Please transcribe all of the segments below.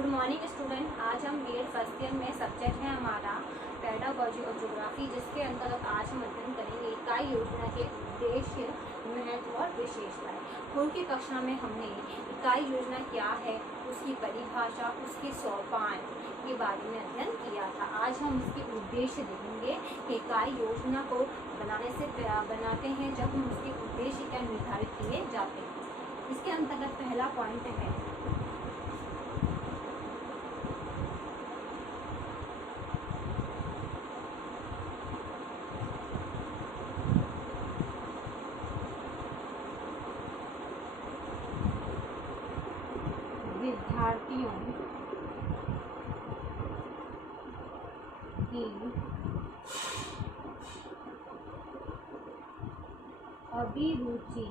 Good morning student. आज हम BEd first year में सब्जेक्ट है हमारा पेडागोजी और ज्योग्राफी, जिसके अंतर्गत आज हम अध्ययन करेंगे इकाई योजना के उद्देश्य, महत्व और विशेषताएं। पूर्व की कक्षा में हमने इकाई योजना क्या है, उसकी परिभाषा, उसके सोपान के बारे में अध्ययन किया था। आज हम उसके उद्देश्य देखेंगे कि इकाई योजना को बनाते हैं जब हम उसके उद्देश्य क्या निर्धारित किए जाते हैं। इसके अंतर्गत पहला पॉइंट है विद्यार्थियों की अभिरुचि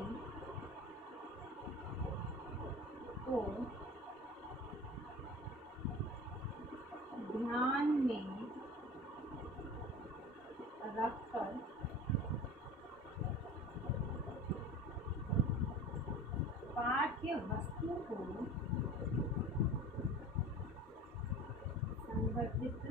को ध्यान में रखकर पाठ्य वस्तु को संगठित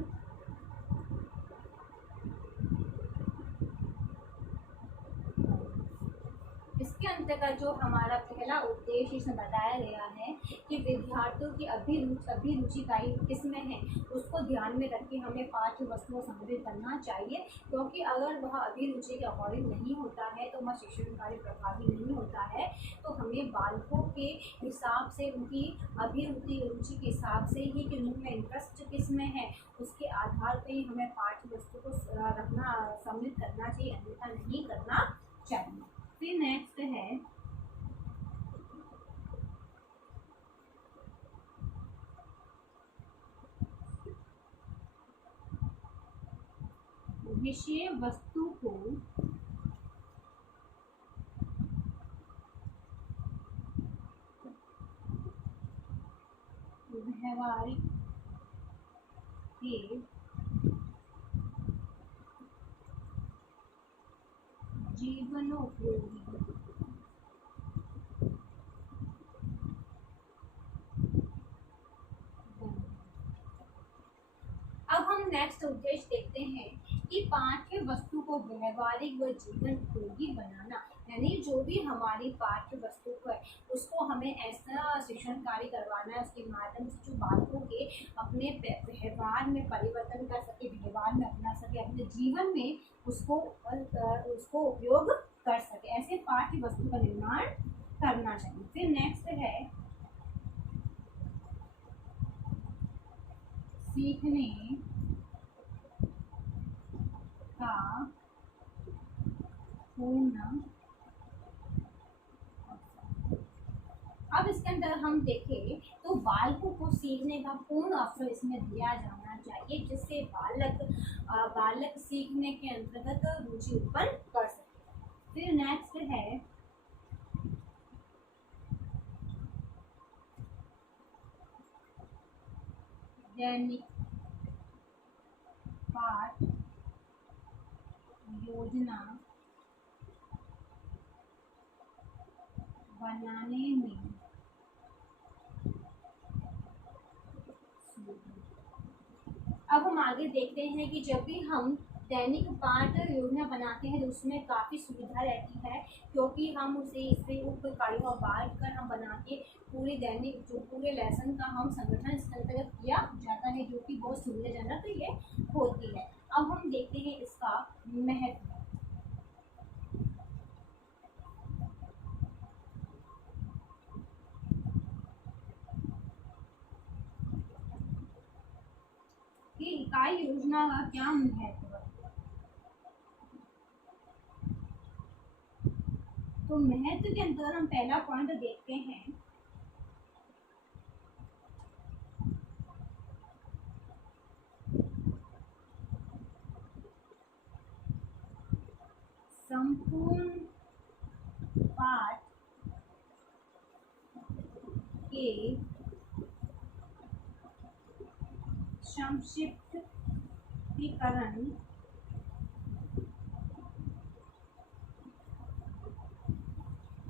इसके अंतर्गत जो हमारा पहला उद्देश्य इसमें बताया गया है कि विद्यार्थियों की अभिरुचि किसमें है, उसको ध्यान में रख के हमें पाठ्य वस्तु को संगठित करना चाहिए, क्योंकि अगर वह अभिरुचि के अकॉर्डिंग नहीं होता है तो वह शिक्षण कार्य प्रभावी नहीं होता है। तो हमें बालकों के हिसाब से, उनकी रुचि के हिसाब से ही कि उनमें इंटरेस्ट किस में है, उसके आधार पर ही हमें पाठ्य वस्तु को रखना सम्मिलित करना चाहिए, अन्यथा नहीं करना चाहिए। फिर नेक्स्ट है विषय वस्तु को व्यवहारिक के जीवनोपयोगी अब हम नेक्स्ट उद्देश्य देखते हैं कि पाठ्य वस्तु को व्यवहारिक व जीवन उपयोगी बनाना, यानी जो भी हमारी पाठ्य वस्तु है उसको हमें ऐसा शिक्षण कार्य करवाना है उसके माध्यम से जो बालकों के अपने व्यवहार में परिवर्तन कर सके, व्यवहार में अपना सके, अपने जीवन में उसको उपयोग कर सके। ऐसे पाठ्य वस्तु का निर्माण करना चाहिए। फिर नेक्स्ट है सीखने का पूर्ण। अब इसके अंदर हम देखें तो बालकों को सीखने का पूर्ण अवसर इसमें दिया जाना चाहिए, जिससे बालक सीखने के अंतर्गत रुचि उत्पन्न कर सके। फिर नेक्स्ट है दैनिक पाठ योजना बनाने में अब हम आगे देखते हैं कि जब भी हम दैनिक पाठ योजना बनाते हैं तो उसमें काफ़ी सुविधा रहती है, क्योंकि हम इससे उक्त कार्यों का बांट कर हम बना के पूरे दैनिक जो पूरे लेसन का हम संगठन इस अंतर्गत किया जाता है, जो कि बहुत सुविधाजनक ये होती है। अब हम देखते हैं इसका महत्व। कि इकाई योजना का क्या महत्व है, तो महत्व के अंतर्गत हम पहला पॉइंट देखते हैं संपूर्ण पाठ के संक्षिप्तीकरण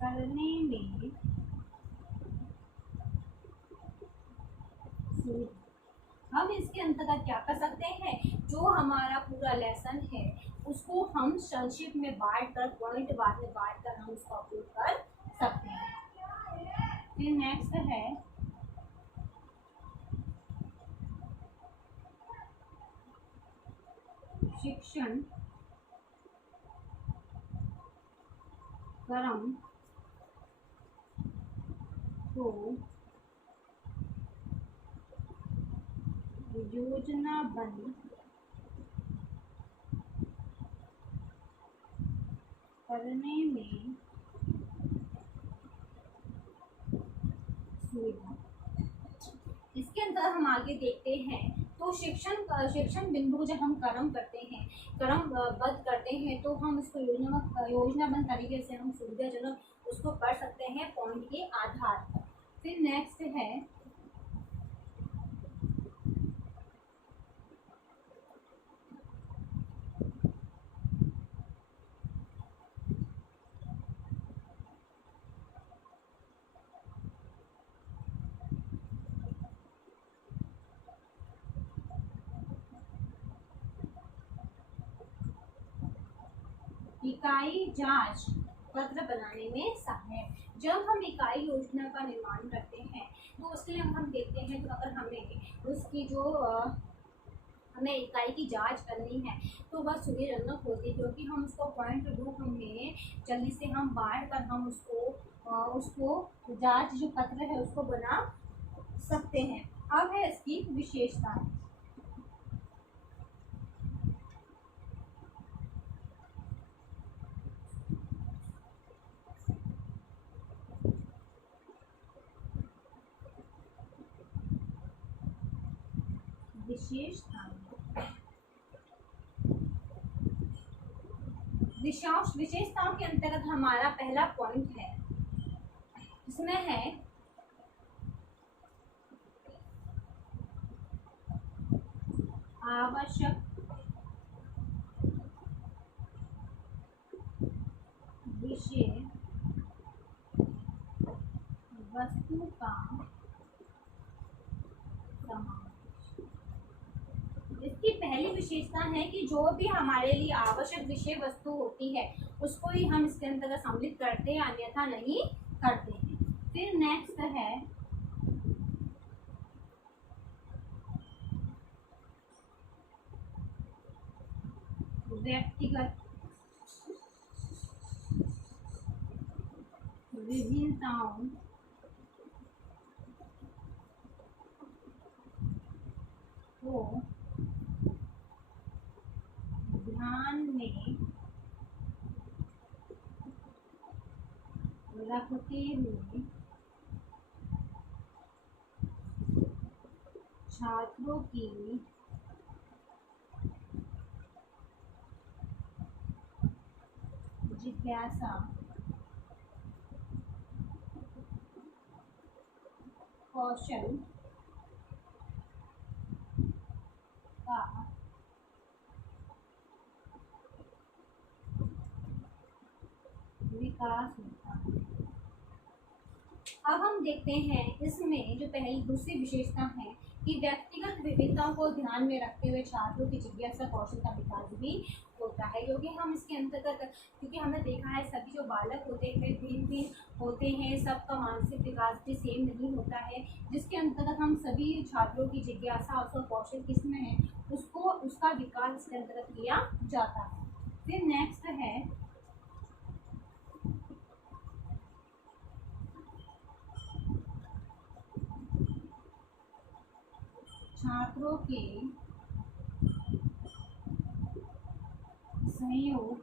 करने में हम इसके अंतर्गत क्या कर सकते हैं, जो हमारा पूरा लेसन है उसको हम संक्षिप्त में बांट कर, पॉइंट बाद में बांट कर हम उसका उपयोग कर सकते हैं। फिर नेक्स्ट है शिक्षण क्रम को योजनाबद्ध करने में सुविधा। इसके अंदर हम आगे देखते हैं तो शिक्षण बिंदु जब हम क्रम करते हैं, क्रमबद्ध करते हैं, तो हम इसको योजनाबद्ध तरीके से हम सुविधाजनक उसको कर सकते हैं पॉइंट के आधार पर। फिर नेक्स्ट है इकाई जांच पत्र बनाने में सहायक। जब हम इकाई योजना का निर्माण करते हैं तो उसके लिए हम देखते हैं, तो अगर हमें उसकी जो हमें इकाई की जांच करनी है तो वह सुविधाजनक होती है, क्योंकि हम उसको पॉइंट रूप में जल्दी से हम बांट कर हम उसको जांच जो पत्र है उसको बना सकते हैं। अब है इसकी विशेषताएं। विशेषताओं के अंतर्गत हमारा पहला पॉइंट है, इसमें है आवश्यक विषय वस्तु का समावेश। इसकी पहली विशेषता है कि जो भी हमारे लिए आवश्यक विषय वस्तु होती है उसको ही हम इसके अंतर्गत सम्मिलित करते हैं, अन्यथा नहीं करते हैं। फिर नेक्स्ट है व्यक्तिगत विभिन्नताओं को ध्यान में रखते हुए छात्रों की जिज्ञासा, कौशल का विकास होता है। अब हम देखते हैं इसमें जो पहली दूसरी विशेषता है कि व्यक्तिगत विविधताओं को ध्यान में रखते हुए छात्रों की जिज्ञासा कौशल का विकास भी होता है, क्योंकि हम इसके अंतर्गत, क्योंकि हमने देखा है सभी जो बालक होते हैं भिन्न होते हैं, सबका मानसिक विकास भी सेम नहीं होता है, जिसके अंतर्गत हम सभी छात्रों की जिज्ञासा और कौशल किसमें है उसका विकास इसके अंतर्गत किया जाता है। फिर नेक्स्ट है छात्रों के सहयोग,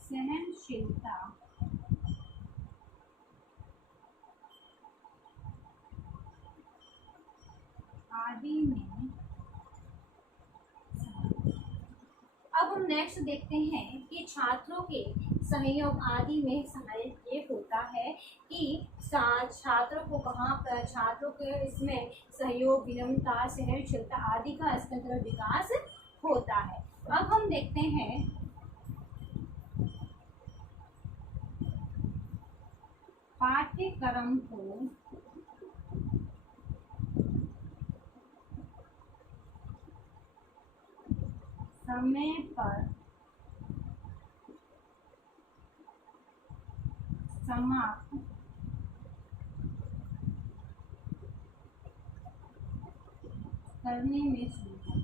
सहनशीलता आदि में। अब हम नेक्स्ट देखते हैं कि छात्रों के सहयोग आदि में सहायक ये होता है कि छात्रों को कहाँ पर छात्रों के इसमें सहयोग, विनम्रता, सहनशीलता आदि का इसके अंदर विकास होता है। अब हम देखते हैं पाठ्यक्रम को समय पर समाप्त करने में सुविधा।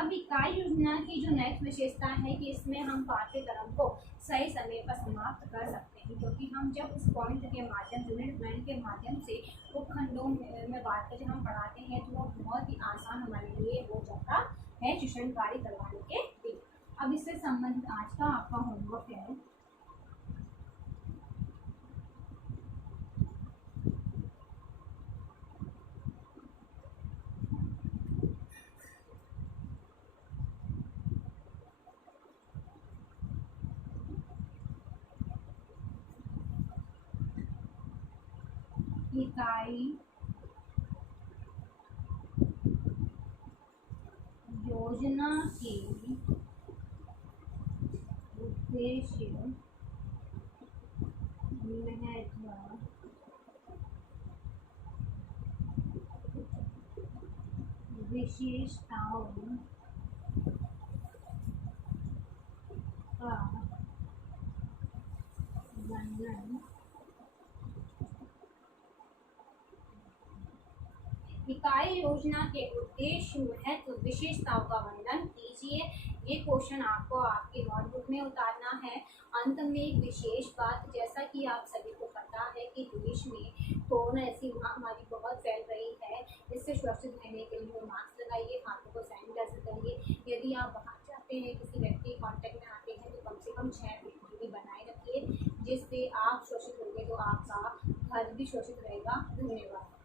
अब इकाई योजना की जो नेक्स्ट विशेषता है कि इसमें हम पाठ्यक्रम को सही समय पर समाप्त कर सकते हैं, क्योंकि हम जब उस पॉइंट के माध्यम से यूनिट प्लान के माध्यम से उपखंडों में बात कर जब हम पढ़ाते हैं तो वो बहुत ही आसान हमारे लिए हो जाता है शिक्षण कार्य करवाने के लिए। अब इससे संबंधित आज का आपका होमवर्क है इकाई योजना के उद्देश्य, महत्व, विशेषताओं का वर्णन। इकाई योजना के उद्देश्य, महत्व, विशेषताओं का वर्णन कीजिए। ये क्वेश्चन आपको आपके नोटबुक में उतारना है। अंत में एक विशेष बात, जैसा कि आप सभी को पता है कि देश में कोरोना ऐसी महामारी बहुत फैल रही है, इससे सुरक्षित रहने के लिए मास्क लगाइए, हाथों को सैनिटाइजर करिए। यदि आप बाहर जाते हैं, किसी व्यक्ति के कॉन्टैक्ट में आते हैं तो कम से कम 6 फीट की दूरी बनाए रखिए, जिससे आप सुरक्षित होंगे तो आपका घर भी सुरक्षित रहेगा। धन्यवाद।